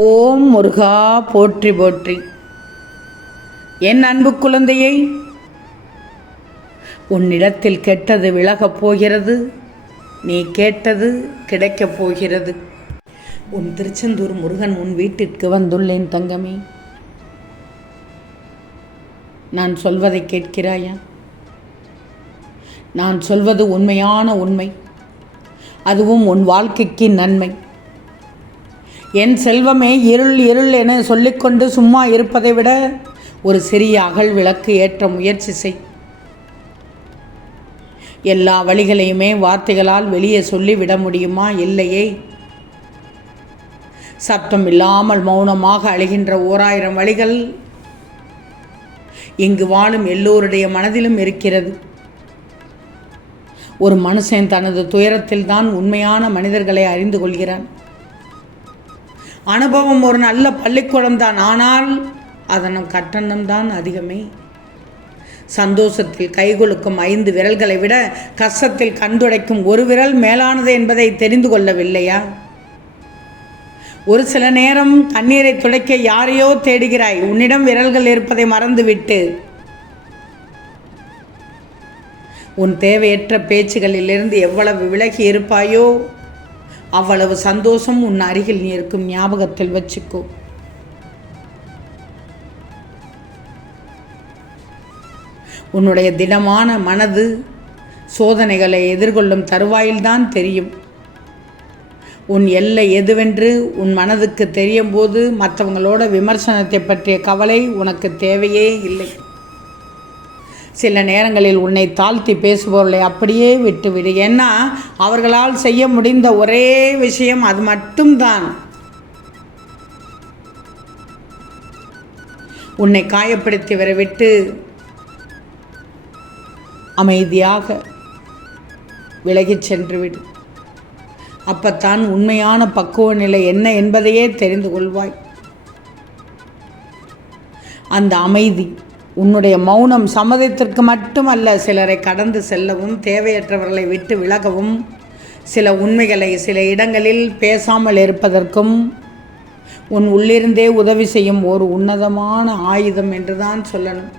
ஓம் முருகா போற்றி போற்றி. என் அன்பு குழந்தையை உன்னிடத்தில் கெட்டது விலகப் போகிறது. நீ கேட்டது கிடைக்கப் போகிறது. உன் திருச்செந்தூர் முருகன் உன் வீட்டிற்கு வந்துள்ளேன் தங்கமே. நான் சொல்வதை கேட்கிறாயா? நான் சொல்வது உண்மையான உண்மை. அதுவும் உன் வாழ்க்கைக்கு நன்மை. என் செல்வமே இருள் இருள் என சொல்லிக்கொண்டு சும்மா இருப்பதை விட ஒரு சிறிய அகல் விளக்கு ஏற்ற முயற்சி செய். எல்லா வழிகளையுமே வார்த்தைகளால் வெளியே சொல்லிவிட முடியுமா? இல்லையே. சத்தம் இல்லாமல் மௌனமாக அழுகின்ற ஓராயிரம் வழிகள் இங்கு வாழும் எல்லோருடைய மனதிலும் இருக்கிறது. ஒரு மனுஷன் தனது துயரத்தில் தான் உண்மையான மனிதர்களை அறிந்து கொள்கிறான். அனுபவம் ஒரு நல்ல பள்ளிக்கூடம் தான். ஆனால் அதன் கட்டணம் தான் அதிகமே. சந்தோஷத்தில் கைகொழுக்கும் ஐந்து விரல்களை விட கஷ்டத்தில் கண்டுடைக்கும் ஒரு விரல் மேலானது என்பதை தெரிந்து கொள்ளவில்லையா? ஒரு சில நேரம் தண்ணீரை துடைக்க யாரையோ தேடுகிறாய். உன்னிடம் விரல்கள் இருப்பதை மறந்துவிட்டு. உன் தேவையற்ற பேச்சுகளிலிருந்து எவ்வளவு விலகி இருப்பாயோ? அவ்வளவு சந்தோஷம் உன் அருகில் நீ இருக்கும் ஞாபகத்தில் வச்சுக்கோ. உன்னுடைய திடமான மனது சோதனைகளை எதிர்கொள்ளும் தருவாயில்தான் தெரியும். உன் எல்லை எதுவென்று உன் மனதுக்கு தெரியும் போது மற்றவங்களோட விமர்சனத்தை பற்றிய கவலை உனக்கு தேவையே இல்லை. சில நேரங்களில் உன்னை தாழ்த்தி பேசுபவர்களை அப்படியே விட்டுவிடு. ஏன்னா அவர்களால் செய்ய முடிந்த ஒரே விஷயம் அது மட்டும்தான். உன்னை காயப்படுத்தி வரவிட்டு அமைதியாக விலகிச் சென்றுவிடு. அப்பத்தான் உண்மையான பக்குவ நிலை என்ன என்பதையே தெரிந்து கொள்வாய். அந்த அமைதி உன்னுடைய மௌனம் சம்மதத்திற்கு மட்டுமல்ல சிலரை கடந்து செல்லவும் தேவையற்றவர்களை விட்டு விலகவும் சில உண்மைகளை சில இடங்களில் பேசாமல் இருப்பதற்கும் உன் உள்ளிருந்தே உதவி செய்யும் ஒரு உன்னதமான ஆயுதம் என்றுதான் சொல்லணும்.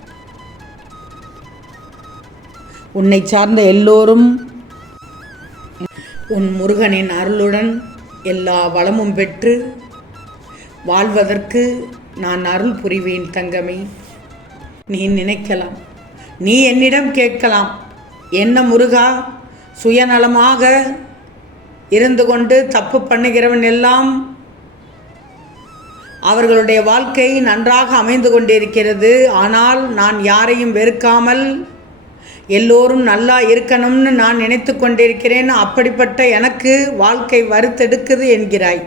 உன்னை சார்ந்த எல்லோரும் உன் முருகனின் அருளுடன் எல்லா வளமும் பெற்று வாழ்வதற்கு நான் அருள் புரிவேன் தங்கமே. நீ நினைக்கலாம். நீ என்னிடம் கேட்கலாம். என்ன முருகா? சுயநலமாக இருந்து கொண்டு தப்பு பண்ணுகிறவன் எல்லாம் அவர்களுடைய வாழ்க்கை நன்றாக அமைந்து கொண்டிருக்கிறது. ஆனால் நான் யாரையும் வெறுக்காமல் எல்லோரும் நல்லா இருக்கணும்னு நான் நினைத்து கொண்டிருக்கிறேன். அப்படிப்பட்ட எனக்கு வாழ்க்கை வறுத்தெடுக்குது என்கிறாய்.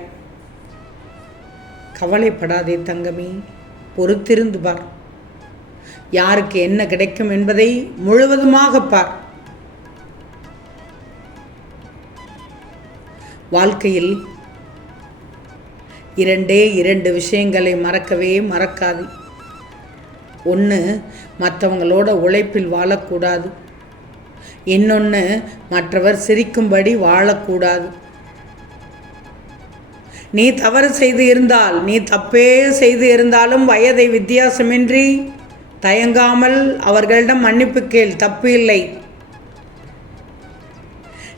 கவலைப்படாதே தங்கமி. பொறுத்திருந்து பார். யாருக்கு என்ன கிடைக்கும் என்பதை முழுவதுமாக பார். வாழ்க்கையில் இரண்டே இரண்டு விஷயங்களை மறக்கவே மறக்காது. ஒன்று மற்றவங்களோட உழைப்பில் வாழக்கூடாது. இன்னொன்று மற்றவர் சிரிக்கும்படி வாழக்கூடாது. நீ தவறு செய்து இருந்தால் நீ தப்பே செய்து இருந்தாலும் வயதை வித்தியாசமின்றி தயங்காமல் அவர்களிடம் மன்னிப்பு கேள் தப்பு இல்லை.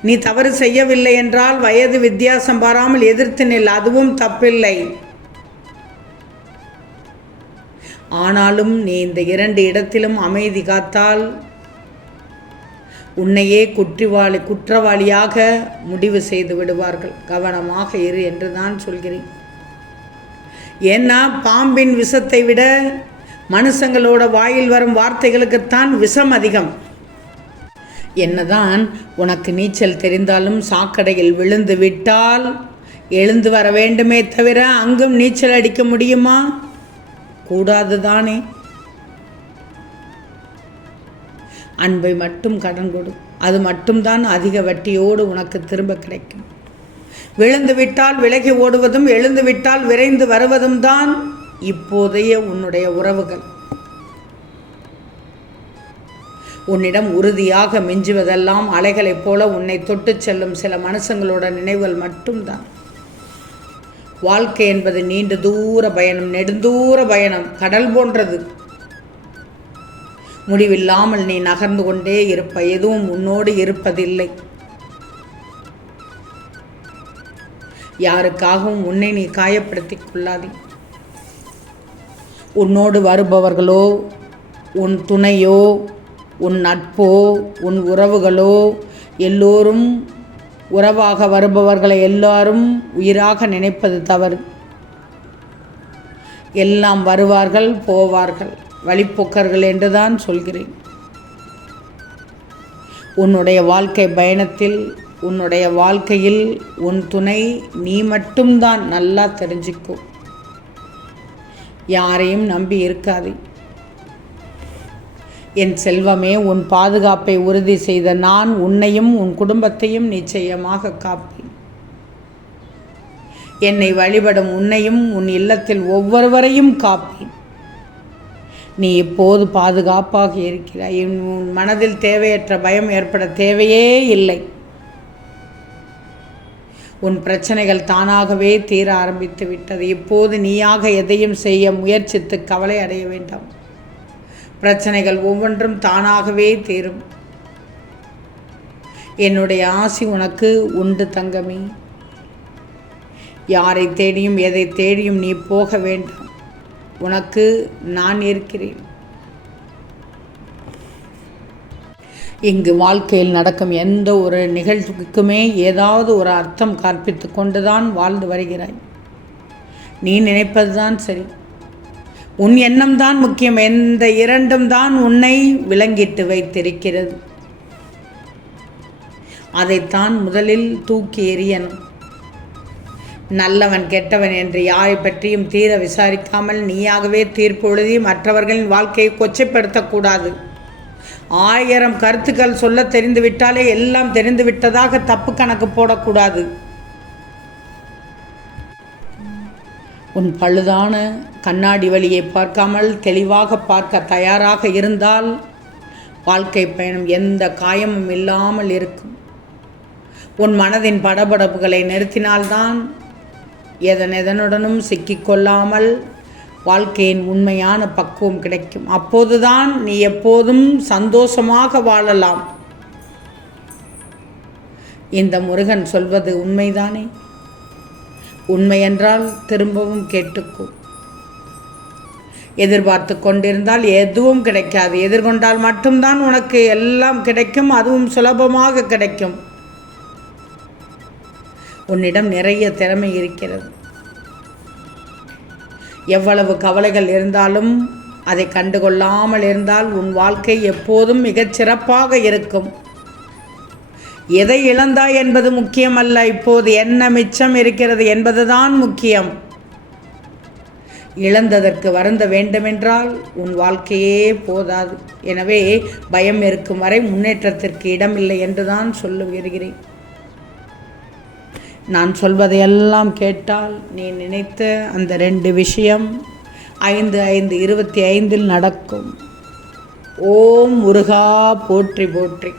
நீ தவறு செய்யவில்லை என்றால் வயது வித்தியாசம் பாராமல் எதிர்த்து நில் அதுவும் தப்பில்லை. ஆனாலும் நீ இந்த இரண்டு இடத்திலும் அமைதி காத்தால் உன்னையே குற்றவாளி குற்றவாளியாக முடிவு செய்து விடுவார்கள். கவனமாக இரு என்று தான் சொல்கிறேன். ஏன்னா பாம்பின் விஷத்தை விட மனுஷங்களோட வாயில் வரும் வார்த்தைகளுக்குத்தான் விஷம் அதிகம். என்னதான் உனக்கு நீச்சல் தெரிந்தாலும் சாக்கடையில் விழுந்து விட்டால் எழுந்து வர வேண்டுமே தவிர அங்கும் நீச்சல் அடிக்க முடியுமா? கூடாது தானே. அன்பை மட்டும் கடன் கொடு. அது மட்டும்தான் அதிக வட்டியோடு உனக்கு திரும்ப கிடைக்கும். விழுந்து விட்டால் விலகி ஓடுவதும் எழுந்து விட்டால் விரைந்து வருவதும் தான் இப்போதைய உன்னுடைய உறவுகள். உன்னிடம் உறுதியாக மிஞ்சுவதெல்லாம் அலைகளைப் போல உன்னை தொட்டுச் செல்லும் சில மனுஷங்களோட நினைவுகள் மட்டும்தான். வாழ்க்கை என்பது நீண்ட தூர பயணம் நெடுந்தூர பயணம் கடல் போன்றது. முடிவில்லாமல் நீ நகர்ந்து கொண்டே இருப்ப எதுவும் உன்னோடு இருப்பதில்லை. யாருக்காகவும் உன்னை நீ காயப்படுத்திக் கொள்ளாதே. உன்னோடு வருபவர்களோ உன் துணையோ உன் நட்போ உன் உறவுகளோ எல்லோரும் உறவாக வருபவர்களை எல்லாரும் உயிராக நினைப்பது தவறு. எல்லாம் வருவார்கள் போவார்கள். வழிப்போக்கர்கள் என்றுதான் சொல்கிறேன். உன்னுடைய வாழ்க்கை பயணத்தில் உன்னுடைய வாழ்க்கையில் உன் துணை நீ மட்டும்தான் நல்லா தெரிஞ்சுக்கும் யாரையும் நம்பி இருக்காதே. என் செல்வமே உன் பாதுகாப்பை உறுதி செய்த நான் உன்னையும் உன் குடும்பத்தையும் நிச்சயமாக காப்பேன். என்னை வழிபடும் உன்னையும் உன் இல்லத்தில் ஒவ்வொருவரையும் காப்பேன். நீ இப்போது பாதுகாப்பாக இருக்கிறாய். உன் மனதில் தேவையற்ற பயம் ஏற்பட தேவையே இல்லை. உன் பிரச்சனைகள் தானாகவே தீர ஆரம்பித்து விட்டது. இப்போது நீயாக எதையும் செய்ய முயற்சித்து கவலை அடைய வேண்டாம். பிரச்சனைகள் ஒவ்வொன்றும் தானாகவே தீரும். என்னுடைய ஆசி உனக்கு உண்டு தங்கமே. யாரை தேடியும் எதை தேடியும் நீ போக வேண்டாம். உனக்கு நான் இருக்கிறேன். இங்கு வாழ்க்கையில் நடக்கும் எந்த ஒரு நிகழ்வுக்குமே ஏதாவது ஒரு அர்த்தம் கற்பித்து கொண்டுதான் வாழ்ந்து வருகிறாய். நீ நினைப்பதுதான் சரி. உன் எண்ணம் தான் முக்கியம். எந்த இரண்டும் தான் உன்னை விளங்கிட்டு வைத்திருக்கிறது. அதைத்தான் முதலில் தூக்கி எறியணும். நல்லவன் கெட்டவன் என்று யாரை பற்றியும் தீர விசாரிக்காமல் நீயாகவே தீர்ப்பு எழுதி மற்றவர்களின் வாழ்க்கையை கொச்சைப்படுத்தக்கூடாது. ஆயிரம் கருத்துக்கள் சொல்ல தெரிந்து விட்டாலே எல்லாம் தெரிந்து விட்டதாக தப்பு கணக்கு போடக்கூடாது. உன் பழுதான கண்ணாடி வழியை பார்க்காமல் தெளிவாக பார்க்க தயாராக இருந்தால் வாழ்க்கை பயணம் எந்த காயமும் இல்லாமல் இருக்கும். உன் மனதின் படபடப்புகளை நிறுத்தினால்தான் எதன் எதனுடனும் சிக்கிக்கொள்ளாமல் வாழ்க்கையின் உண்மையான பக்குவம் கிடைக்கும். அப்போதுதான் நீ எப்போதும் சந்தோஷமாக வாழலாம். இந்த முருகன் சொல்வது உண்மைதானே? உண்மையென்றால் திரும்பவும் கேட்டுக்கோ. எதிர்பார்த்து கொண்டிருந்தால் எதுவும் கிடைக்காது. எதிர்கொண்டால் மட்டும்தான் உனக்கு எல்லாம் கிடைக்கும். அதுவும் சுலபமாக கிடைக்கும். உன்னிடம் நிறைய திறமை இருக்கிறது. எவ்வளவு கவலைகள் இருந்தாலும் அதை கண்டுகொள்ளாமல் இருந்தால் உன் வாழ்க்கை எப்போதும் மிகச் சிறப்பாக இருக்கும். எதை இழந்தாய் என்பது முக்கியமல்ல. இப்போது என்ன மிச்சம் இருக்கிறது என்பதுதான் முக்கியம். இழந்ததற்கு வருந்த வேண்டுமென்றால் உன் வாழ்க்கையே போதாது. எனவே பயம் இருக்கும் வரை முன்னேற்றத்திற்கு இடமில்லை என்றுதான் சொல்ல வருகிறேன் நான் சொல்வதையெல்லாம் கேட்டால் நீ நினைத்த அந்த ரெண்டு விஷயம் ஐந்து ஐந்து இருபத்தி ஐந்தில் நடக்கும். ஓம் முருகா போற்றி போற்றி.